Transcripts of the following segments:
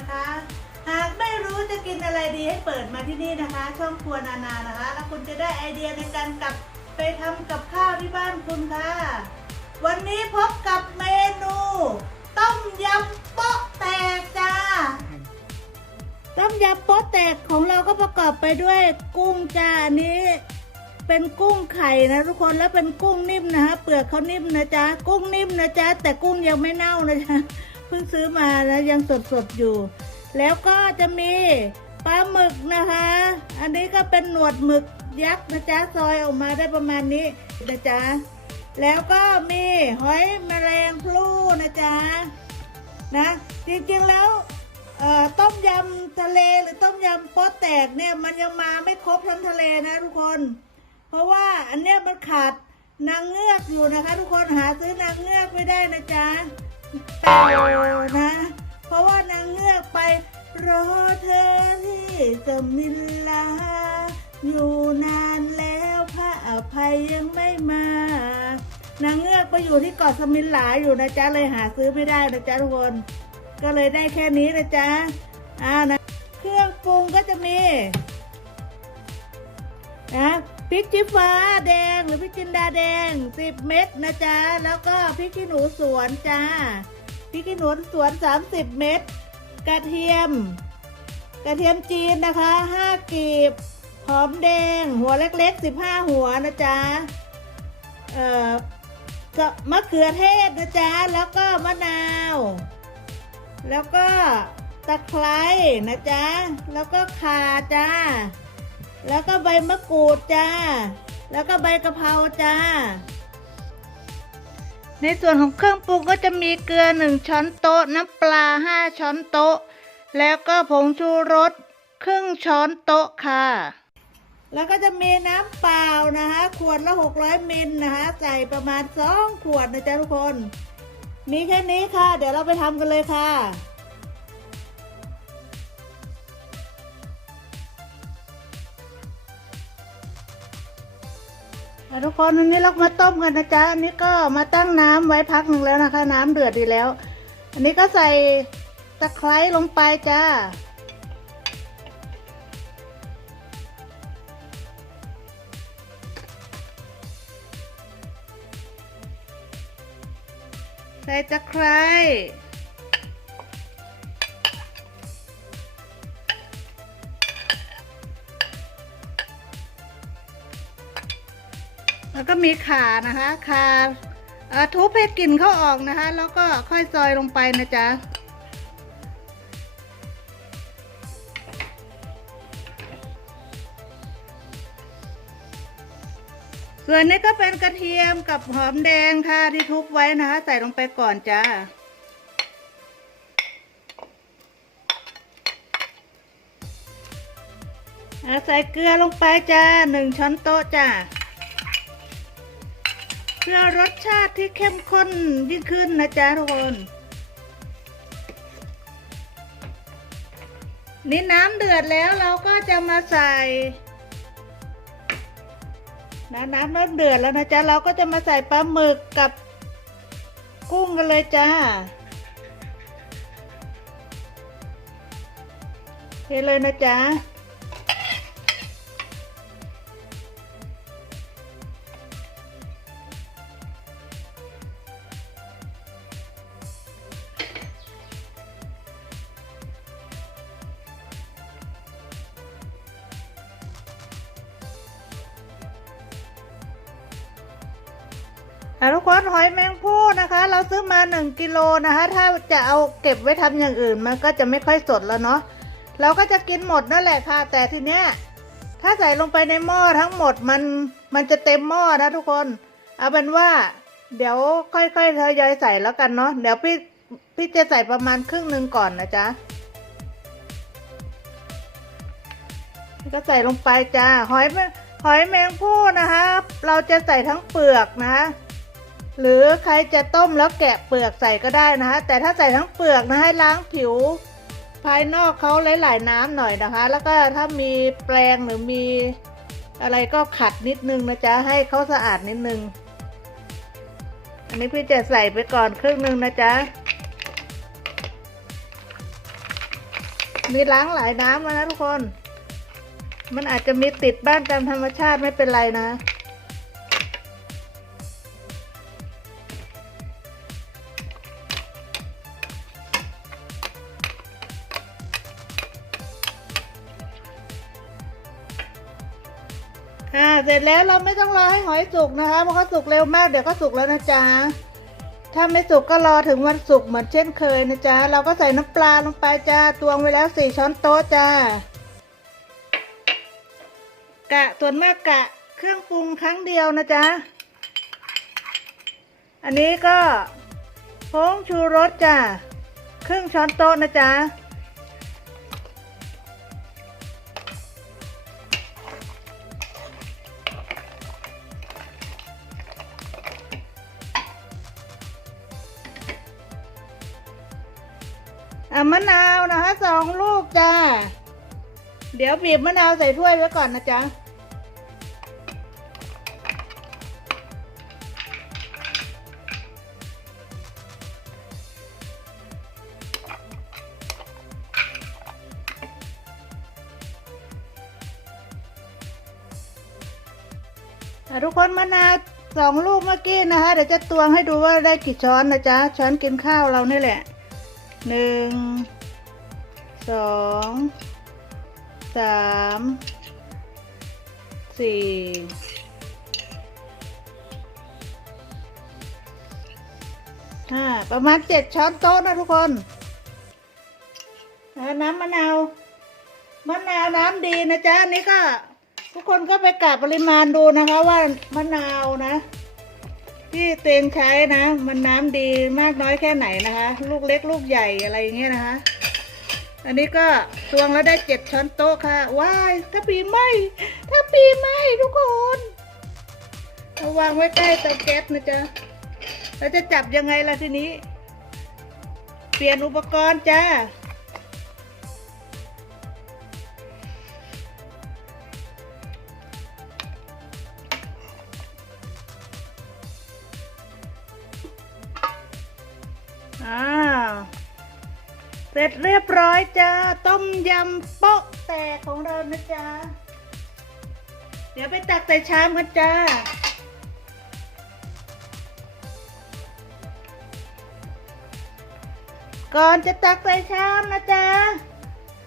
นะคะ หากไม่รู้จะกินอะไรดีให้เปิดมาที่นี่นะคะ ช่องครัวนานานะคะ แล้วคุณจะได้ไอเดียในการกลับไปทำกับข้าวที่บ้านคุณค่ะ วันนี้พบกับเมนู ต้มยำโป๊ะแตกจ้า ต้มยำโป๊ะแตกของเราก็ประกอบไปด้วยกุ้งจ้าอันนี้เป็นกุ้งไข่นะทุกคนแล้วเป็นกุ้งนิ่มนะฮะเปลือกเขานิ่มนะจ๊ะกุ้งนิ่มนะจ๊ะแต่กุ้งยังไม่เน่านะจ๊ะ เพิ่งซื้อมาแล้วยังสดสดอยู่ แล้วก็จะมีปลาหมึกนะคะ อันนี้ก็เป็นหนวดหมึกยักษ์นะจ๊ะซอยออกมาได้ประมาณนี้นะจ๊ะแล้วก็มีหอยแมลงภู่นะจ๊ะนะจริงๆแล้วต้มยำทะเลหรือต้มยำโป๊ะแตกเนี่ยมันยังมาไม่ครบทั้งทะเลนะทุกคน เพราะว่าอันเนี้ยมันขาดนางเงือกอยู่นะคะ ทุกคนหาซื้อนางเงือกไม่ได้นะจ๊ะ แต่นะ เพราะว่านางเงือกไปรอเธอที่สมิลลา อยู่นานแล้วพระอภัยยังไม่มานางเงือกไปอยู่ที่เกาะสมิลลาอยู่นะจ๊ะเลยหาซื้อไม่ได้นะจ๊ะทุกคนก็เลยได้แค่นี้นะจ๊ะอ่านะเครื่องปรุงก็จะมีนะ พริกชี้ฟ้าแดงหรือพริกจินดาแดง10เม็ดนะจ๊ะ แล้วก็พริกขี้หนูสวนจ้าพริกขี้หนูสวน30เม็ดกระเทียม กระเทียมจีนนะคะ5กีบหอมแดง หัวเล็กๆ15หัวนะจ๊ะเอ่อก็มะเขือเทศนะจ๊ะ แล้วก็มะนาว แล้วก็ตะไคร้นะจ๊ะ แล้วก็ข่าจ้า แล้วก็ใบมะกรูดจ้า แล้วก็ใบกะเพราจ้า ในส่วนของเครื่องปรุงก็จะมีเกลือหนึ่งช้อนโต๊ะ น้ำปลาห้าช้อนโต๊ะ แล้วก็ผงชูรสครึ่งช้อนโต๊ะค่ะ แล้วก็จะมีน้ำเปล่านะคะขวดละ 600มิลนะคะใส่ประมาณสองขวดนะจ๊ะทุกคน มีแค่นี้ค่ะ เดี๋ยวเราไปทำกันเลยค่ะ ทุกคนวันนี้เรามาต้มกันนะจ๊ะอันนี้ก็มาตั้งน้ำไว้พักหนึ่งแล้วนะคะ น้ำเดือดดีแล้ว อันนี้ก็ใส่ตะไคร้ลงไปจ้าใส่ตะไคร้ แล้วก็มีขานะคะขาทุบให้กลิ่นเข้าออกนะคะ แล้วก็ค่อยซอยลงไปนะจ๊ะส่วนนี้ก็เป็นกระเทียมกับหอมแดงค่ะที่ทุบไว้นะคะ ใส่ลงไปก่อนจ้าอะใส่เกลือลงไปจ้าหนึ่งช้อนโต๊ะจ้า เพื่อรสชาติที่เข้มข้นยิ่งขึ้นนะจ๊ะทุกคนนี่น้ำเดือดแล้วเราก็จะมาใส่น้ำน้ำเริ่มเดือดแล้วนะจ๊ะเราก็จะมาใส่ปลาหมึกกับกุ้งกันเลยจ้าเทเลยนะจ๊ะ ทุกคนหอยแมงภู่นะคะ เราซื้อมาหนึ่งกิโลนะคะ ถ้าจะเอาเก็บไว้ทำอย่างอื่นมันก็จะไม่ค่อยสดแล้วเนาะเราก็จะกินหมดนั่นแหละค่ะ แต่ทีเนี้ยถ้าใส่ลงไปในหม้อทั้งหมดมันมันจะเต็มหม้อนะทุกคน เอาเป็นว่า เดี๋ยวค่อยๆทยอยใส่แล้วกันเนาะเดี๋ยวพี่พี่จะใส่ประมาณครึ่งหนึ่งก่อนนะจ๊ะก็ใส่ลงไปจ้าหอยแมหอยแมงภู่นะคะ เราจะใส่ทั้งเปลือกนะคะ หรือใครจะต้มแล้วแกะเปลือกใส่ก็ได้นะคะ แต่ถ้าใส่ทั้งเปลือกนะให้ล้างผิว ภายนอกเขาหลาย ๆ น้ำหน่อยนะคะ แล้วก็ถ้ามีแปรงหรือมีอะไรก็ขัดนิดนึงนะจ๊ะให้เขาสะอาดนิดนึง อันนี้พี่จะใส่ไปก่อนครึ่งนึงนะจ๊ะมีล้างหลายน้ำแล้วนะทุกคน มันอาจจะมีติดบ้านตามธรรมชาติไม่เป็นไรนะ ร็จแล้วเราไม่ต้องรอให้หอยสุกนะคะเพราะเขาสุกเร็วมากเดี๋ยวก็สุกแล้วนะจ๊ะถ้าไม่สุกก็รอถึงวันสุกเหมือนเช่นเคยนะจ๊ะเราก็ใส่น้ำปลาลงไปจ้าตวงไว้แล้วสี่ช้อนโต๊ะจ้ากะส่วนมากกะเครื่องปรุงครั้งเดียวนะจ๊ะอันนี้ก็ผงชูรสจ้าครึ่งช้อนโต๊ะนะจ๊ะ อะมะนาวนะคะสองลูกจ้า เดี๋ยวบีบมะนาวใส่ถ้วยไว้ก่อนนะจ๊ะอะทุกคนมะนาวสองลูกเมื่อกี้นะคะ เดี๋ยวจะตวงให้ดูว่าได้กี่ช้อนนะจ๊ะ ช้อนกินข้าวเรานี่แหละ หนึ่งสองสามสี่ห้าประมาณเจ็ดช้อนโต๊ะนะทุกคนน้ำมะนาวมะนาวน้ำดีนะจ๊ะอันนี้ก็ ทุกคนก็ไปกะปริมาณดูนะคะว่ามะนาวนะ ที่เตวเองใช้นะ มันน้ำดีมากน้อยแค่ไหนนะคะ ลูกเล็กลูกใหญ่อะไรอย่างเงี้ยนะคะ อันนี้ก็ตวงแล้วได้เจ็ดช้อนโต๊ะค่ะ ว้ายถ้าปีไหมถ้าปีไหมทุกคนเอาวางไว้ใกล้เตาแก๊สนะจ๊ะแล้วจะจับยังไงล่ะทีนี้ เปลี่ยนอุปกรณ์จ้า ร็จเรียบร้อยจ้า ต้มยำโป๊ะแตกของเรานะจ๊ะเดี๋ยวไปตักใส่ชามกันจ้า ก่อนจะตักใส่ชามนะจ๊ะ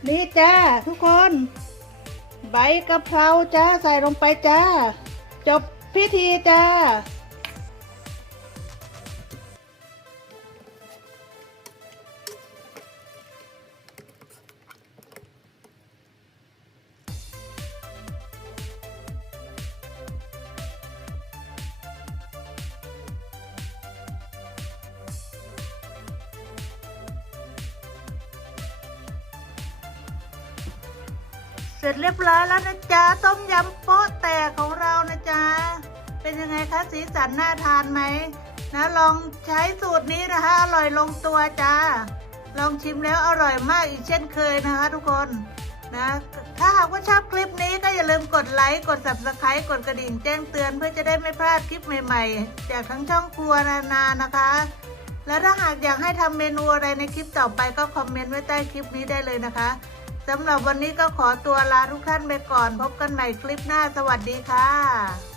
นี่จ้าทุกคน ใบกะเพราจ้าใส่ลงไปจ้า จบพิธีจ้า เสร็จเรียบร้อยแล้วนะจ๊ะต้มยำโป๊ะแตกของเรานะจ๊ะเป็นยังไงคะสีสันน่าทานไหมนะลองใช้สูตรนี้นะคะ อร่อยลงตัวจ้า ลองชิมแล้วอร่อยมากอีกเช่นเคยนะคะ ทุกคนนะถ้าหากว่าชอบคลิปนี้ก็อย่าลืมกดไลค์กด subscribe กดกระดิ่งแจ้งเตือนเพื่อจะได้ไม่พลาดคลิปใหม่ๆ จากทั้งช่องครัวนานานะคะ และถ้าหากอยากให้ทำเมนูอะไรในคลิปต่อไปก็คอมเมนต์ไว้ใต้คลิปนี้ได้เลยนะคะ สำหรับวันนี้ก็ขอตัวลาทุกท่านไปก่อน พบกันใหม่คลิปหน้า สวัสดีค่ะ